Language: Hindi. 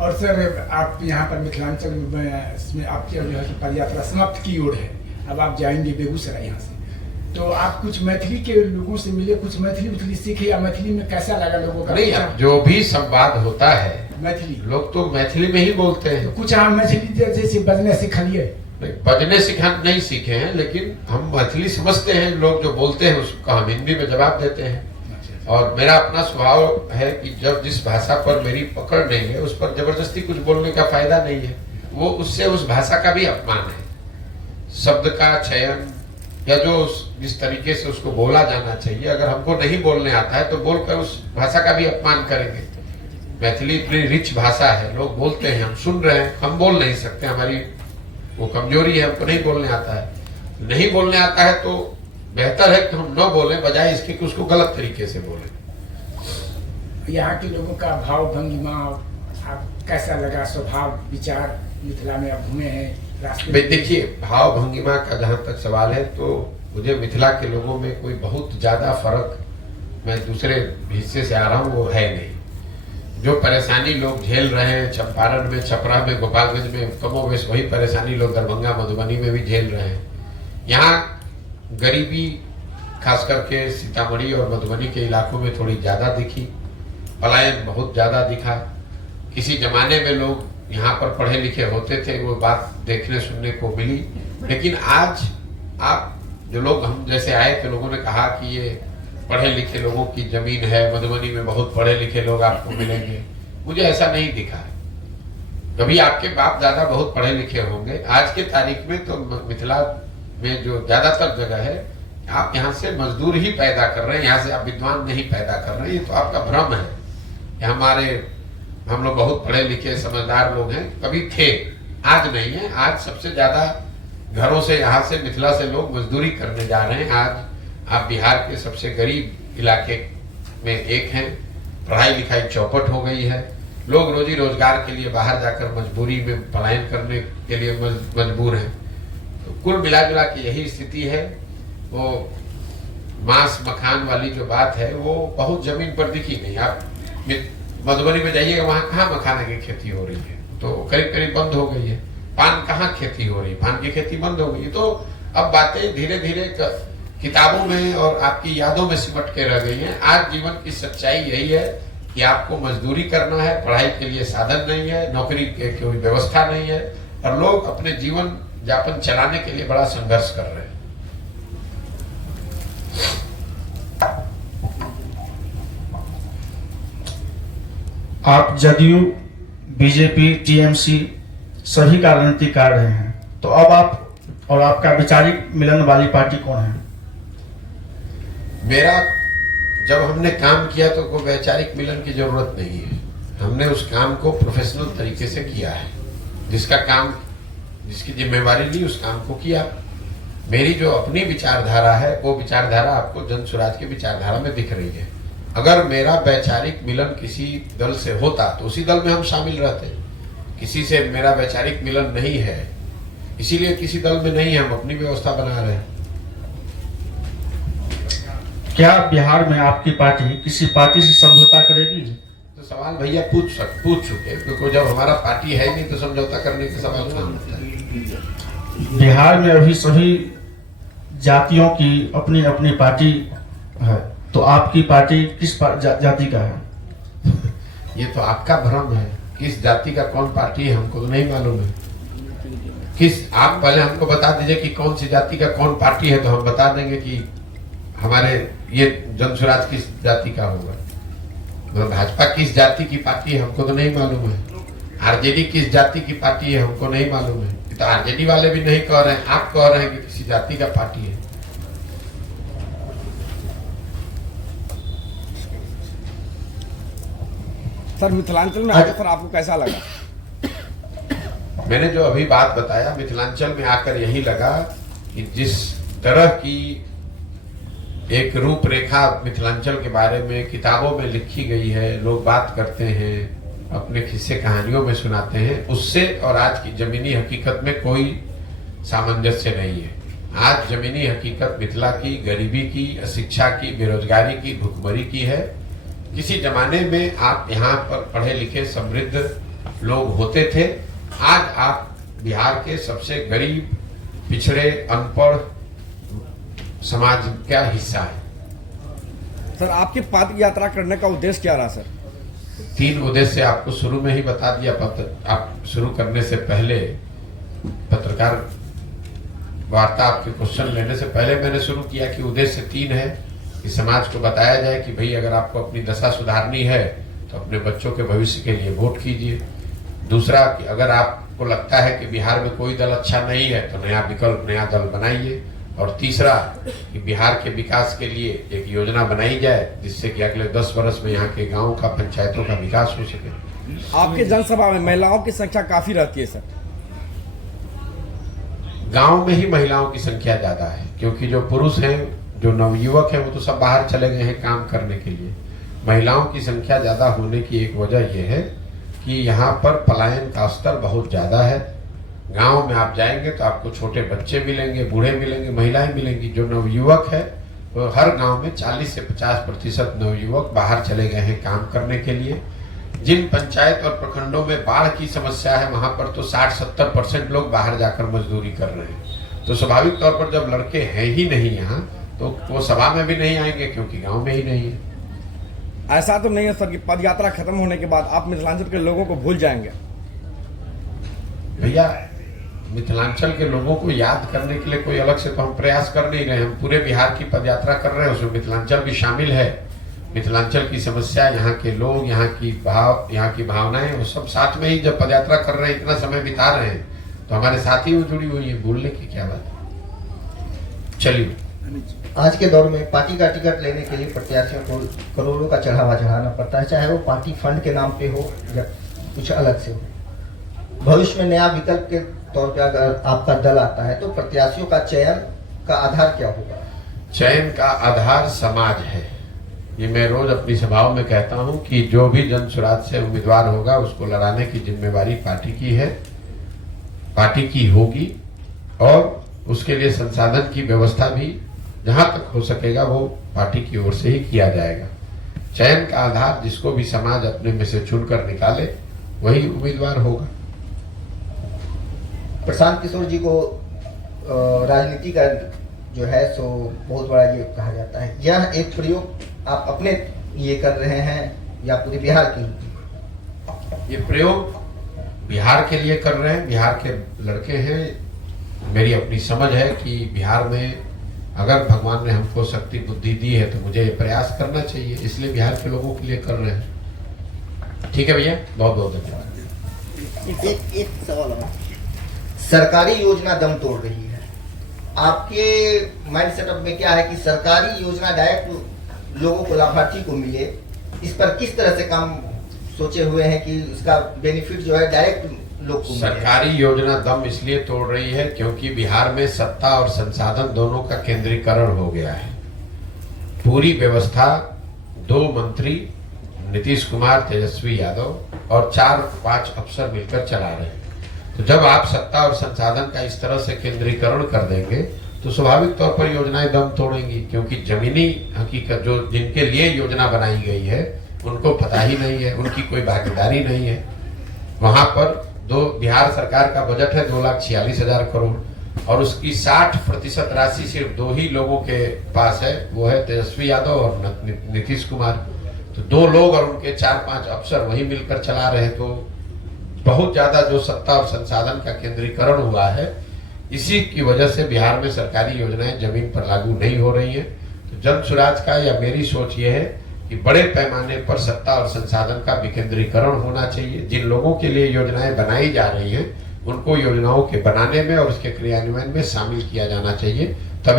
और सर आप यहाँ पर मिथिलांचल में इसमें आपकी जो है पद यात्रा समाप्त की ओर है, अब आप जाएंगे बेगूसराय यहाँ से, तो आप कुछ मैथिली के लोगों से मिले, कुछ मैथिली सीखे या मैथिली में कैसा लगा लोगों का? नहीं, जो भी संवाद होता है मैथिली, लोग तो मैथिली में ही बोलते हैं। तो कुछ हम मैथिली जैसे बजने सिखलिए? बजने सिखाने नहीं सीखे हैं, लेकिन हम मैथिली समझते हैं। लोग जो बोलते हैं उसको हम हिंदी में जवाब देते हैं। और मेरा अपना स्वभाव है कि जब जिस भाषा पर मेरी पकड़ नहीं है उस पर जबरदस्ती कुछ बोलने का फायदा नहीं है। वो उससे उस भाषा का भी अपमान है। शब्द का चयन या जो जिस तरीके से उसको बोला जाना चाहिए, अगर हमको नहीं बोलने आता है तो बोलकर उस भाषा का भी अपमान करेंगे। मैथिली इतनी रिच भाषा है, लोग बोलते हैं, हम सुन रहे हैं, हम बोल नहीं सकते, हमारी वो कमजोरी है, हमको नहीं बोलने आता है। नहीं बोलने आता है तो बेहतर है कि हम न बोलें, बजाय इसके कि उसको गलत तरीके से बोलें। यहाँ के लोगों का भाव भंगिमा आप कैसा लगा, स्वभाव विचार? मिथिला में आप घूमे हैं रास्ते में। देखिए, भाव भंगिमा का जहाँ तक सवाल है तो मुझे मिथिला के लोगों में कोई बहुत ज्यादा फर्क मैं दूसरे हिस्से से आ रहा हूँ वो है नहीं। जो परेशानी लोग झेल रहे हैं चंपारण में, छपरा में, गोपालगंज में, कमोवेश वही परेशानी लोग दरभंगा मधुबनी में भी झेल रहे हैं। यहाँ गरीबी खास करके सीतामढ़ी और मधुबनी के इलाकों में थोड़ी ज्यादा दिखी, पलायन बहुत ज्यादा दिखा। किसी जमाने में लोग यहाँ पर पढ़े लिखे होते थे, वो बात देखने सुनने को मिली। लेकिन आज आप जो लोग हम जैसे आए थे, लोगों ने कहा कि ये पढ़े लिखे लोगों की जमीन है, मधुबनी में बहुत पढ़े लिखे लोग आपको मिलेंगे। मुझे ऐसा नहीं दिखा। कभी आपके बाप दादा बहुत पढ़े लिखे होंगे, आज के तारीख में तो मिथिला में जो ज्यादातर जगह है आप यहाँ से मजदूर ही पैदा कर रहे हैं, यहाँ से आप विद्वान नहीं पैदा कर रहे हैं। ये तो आपका भ्रम है। हम लोग बहुत पढ़े लिखे समझदार लोग हैं, कभी थे, आज नहीं है। आज सबसे ज्यादा घरों से यहाँ से मिथिला से लोग मजदूरी करने जा रहे हैं। आज आप बिहार के सबसे गरीब इलाके में एक हैं, पढ़ाई लिखाई चौपट हो गई है, लोग रोजी रोजगार के लिए बाहर जाकर मजबूरी में पलायन करने के लिए मजबूर हैं। तो कुल मिला जुला के यही स्थिति है। वो मांस मखान वाली जो बात है वो बहुत जमीन पर दिखी नहीं। आप मधुबनी में जाइएगा, वहां कहाँ मखाना की खेती हो रही है, तो करीब करीब बंद हो गई है। पान कहाँ खेती हो रही है, पान की खेती बंद हो गई है। तो अब बातें धीरे धीरे किताबों में और आपकी यादों में सिमट के रह गई हैं। आज जीवन की सच्चाई यही है कि आपको मजदूरी करना है, पढ़ाई के लिए साधन नहीं है, नौकरी की कोई व्यवस्था नहीं है, और लोग अपने जीवन यापन चलाने के लिए बड़ा संघर्ष कर रहे हैं। आप जदयू, बीजेपी, टीएमसी सभी का राजनीति कर रहे हैं, तो अब आप और आपका वैचारिक मिलन वाली पार्टी कौन है? मेरा जब हमने काम किया तो कोई वैचारिक मिलन की जरूरत नहीं है। हमने उस काम को प्रोफेशनल तरीके से किया है। जिसका काम, जिसकी जिम्मेवारी ली, उस काम को किया। मेरी जो अपनी विचारधारा है वो विचारधारा आपको जन स्वराज की विचारधारा में दिख रही है। अगर मेरा वैचारिक मिलन किसी दल से होता तो उसी दल में हम शामिल रहते। किसी से मेरा वैचारिक मिलन नहीं है, इसीलिए किसी दल में नहीं है, हम अपनी व्यवस्था बना रहे हैं। क्या बिहार में आपकी पार्टी किसी पार्टी से समझौता करेगी? तो सवाल भैया पूछ चुके, क्योंकि जब हमारा पार्टी है नहीं तो समझौता करने का सवाल कहाँ होता है। बिहार में अभी सभी जातियों की अपनी अपनी पार्टी है, तो आपकी पार्टी किस जाति का है? ये तो आपका भ्रम है। किस जाति का कौन पार्टी है हमको तो नहीं मालूम है। आप पहले हमको बता दीजिए कि कौन सी जाति का कौन पार्टी है, तो हम बता देंगे कि हमारे ये जन स्वराज किस जाति का होगा। तो भाजपा किस जाति की पार्टी है हमको तो नहीं मालूम है। आरजेडी किस जाति की पार्टी है हमको नहीं मालूम है। तो आरजेडी वाले भी नहीं कह रहे हैं, आप कह रहे हैं कि किसी जाति का पार्टी है। सर मिथिलांचल में आकर आपको कैसा लगा? मैंने जो अभी बात बताया, मिथिलांचल में आकर यही लगा कि जिस तरह की एक रूपरेखा मिथिलांचल के बारे में किताबों में लिखी गई है, लोग बात करते हैं, अपने किस्से कहानियों में सुनाते हैं, उससे और आज की जमीनी हकीकत में कोई सामंजस्य नहीं है। आज जमीनी हकीकत मिथिला की गरीबी की, अशिक्षा की, बेरोजगारी की, भुखमरी की है। किसी जमाने में आप यहाँ पर पढ़े लिखे समृद्ध लोग होते थे, आज आप बिहार के सबसे गरीब, पिछड़े, अनपढ़ समाज का हिस्सा है। सर आपकी पद यात्रा करने का उद्देश्य क्या रहा सर? 3 उद्देश्य आपको शुरू में ही बता दिया। आप शुरू करने से पहले, पत्रकार वार्ता आपके क्वेश्चन लेने से पहले मैंने शुरू किया कि उद्देश्य 3 है कि समाज को बताया जाए कि भाई अगर आपको अपनी दशा सुधारनी है तो अपने बच्चों के भविष्य के लिए वोट कीजिए। दूसरा कि अगर आपको लगता है कि बिहार में कोई दल अच्छा नहीं है तो नया विकल्प, नया दल बनाइए। और तीसरा कि बिहार के विकास के लिए एक योजना बनाई जाए जिससे कि अगले 10 वर्ष में यहाँ के गाँव का, पंचायतों का विकास हो सके। आपके जनसभा में महिलाओं की संख्या काफी रहती है सर। गांव में ही महिलाओं की संख्या ज्यादा है, क्योंकि जो पुरुष हैं, जो नवयुवक हैं, वो तो सब बाहर चले गए हैं काम करने के लिए। महिलाओं की संख्या ज्यादा होने की एक वजह यह है कि यहाँ पर पलायन का स्तर बहुत ज्यादा है। गांव में आप जाएंगे तो आपको छोटे बच्चे मिलेंगे, बूढ़े मिलेंगे, महिलाएं मिलेंगी। जो नवयुवक है वो हर गांव में 40 से 50% नवयुवक बाहर चले गए हैं काम करने के लिए। जिन पंचायत और प्रखंडों में बाढ़ की समस्या है वहां पर तो 60-70% लोग बाहर जाकर मजदूरी कर रहे हैं। तो स्वाभाविक तौर पर जब लड़के हैं ही नहीं यहाँ तो वो सभा में भी नहीं आएंगे, क्योंकि गांव में ही नहीं है। ऐसा तो नहीं है सर कि पद यात्रा खत्म होने के बाद आप मिथिलांचल के लोगों को भूल जाएंगे? भैया, मिथिलांचल के लोगों को याद करने के लिए कोई अलग से तो हम प्रयास कर नहीं रहे। हम पूरे बिहार की पद यात्रा कर रहे हैं, उसमें मिथिलांचल भी शामिल है। मिथिलांचल की समस्या, यहाँ के लोग, यहाँ की भावनाएं, वो सब साथ में ही जब पदयात्रा कर रहे हैं, इतना समय बिता रहे हैं, तो हमारे साथ ही वो जुड़ी हुई है। भूलने की क्या बात है। चलिए, आज के दौर में पार्टी का टिकट लेने के लिए प्रत्याशियों को करोड़ों का चढ़ावा चढ़ाना पड़ता है, चाहे वो पार्टी फंड के नाम पे हो या कुछ अलग से हो। भविष्य में नया विकल्प के तौर पे अगर आपका दल आता है तो प्रत्याशियों का चयन का आधार क्या होगा? चयन का आधार समाज है। ये मैं रोज अपनी सभाओं में कहता हूं कि जो भी जन सुराज से उम्मीदवार होगा उसको लड़ाने की जिम्मेवारी पार्टी की है, पार्टी की होगी। और उसके लिए संसाधन की व्यवस्था भी जहां तक हो सकेगा वो पार्टी की ओर से ही किया जाएगा। चयन का आधार जिसको भी समाज अपने में से चुनकर निकाले वही उम्मीदवार होगा। प्रशांत किशोर जी को राजनीति का जो है सो बहुत बड़ा ये कहा जाता है, यह एक प्रयोग आप अपने ये कर रहे हैं या पूरे बिहार के लिए? ये प्रयोग बिहार के लिए कर रहे हैं, बिहार के लड़के हैं। मेरी अपनी समझ है कि बिहार में अगर भगवान ने हमको शक्ति बुद्धि दी है तो मुझे ये प्रयास करना चाहिए, इसलिए बिहार के लोगों के लिए कर रहे हैं। ठीक है भैया, बहुत बहुत धन्यवाद। एक सवाल और, सरकारी योजना दम तोड़ रही है, आपके माइंड सेटअप में क्या है कि सरकारी योजना डायरेक्ट लोगों को, लाभार्थी को मिले? इस पर किस तरह से काम सोचे हुए हैं कि उसका बेनिफिट जो है डायरेक्ट लोग को मिले? सरकारी योजना दम इसलिए तोड़ रही है क्योंकि बिहार में सत्ता और संसाधन दोनों का केंद्रीकरण हो गया है। पूरी व्यवस्था 2 मंत्री नीतीश कुमार, तेजस्वी यादव और 4-5 अफसर मिलकर चला रहे हैं। तो जब आप सत्ता और संसाधन का इस तरह से केंद्रीकरण कर देंगे तो स्वाभाविक तौर पर योजनाएं दम तोड़ेंगी, क्योंकि जमीनी हकीकत जो जिनके लिए योजना बनाई गई है उनको पता ही नहीं है, उनकी कोई भागीदारी नहीं है। वहां पर बिहार सरकार का बजट है 2,46,000 करोड़ और उसकी 60% राशि सिर्फ 2 ही लोगों के पास है, वो है तेजस्वी यादव और नीतीश कुमार। तो 2 लोग और उनके 4-5 अफसर वही मिलकर चला रहे हैं। तो बहुत ज्यादा जो सत्ता और संसाधन का केंद्रीकरण हुआ है, इसी की वजह से बिहार में सरकारी योजनाएं जमीन पर लागू नहीं हो रही हैं। तो जन सुराज का या मेरी सोच ये है कि बड़े पैमाने पर सत्ता और संसाधन का विकेंद्रीकरण होना चाहिए। जिन लोगों के लिए योजनाएं बनाई जा रही हैं उनको योजनाओं के बनाने में और उसके क्रियान्वयन में शामिल किया जाना चाहिए, तभी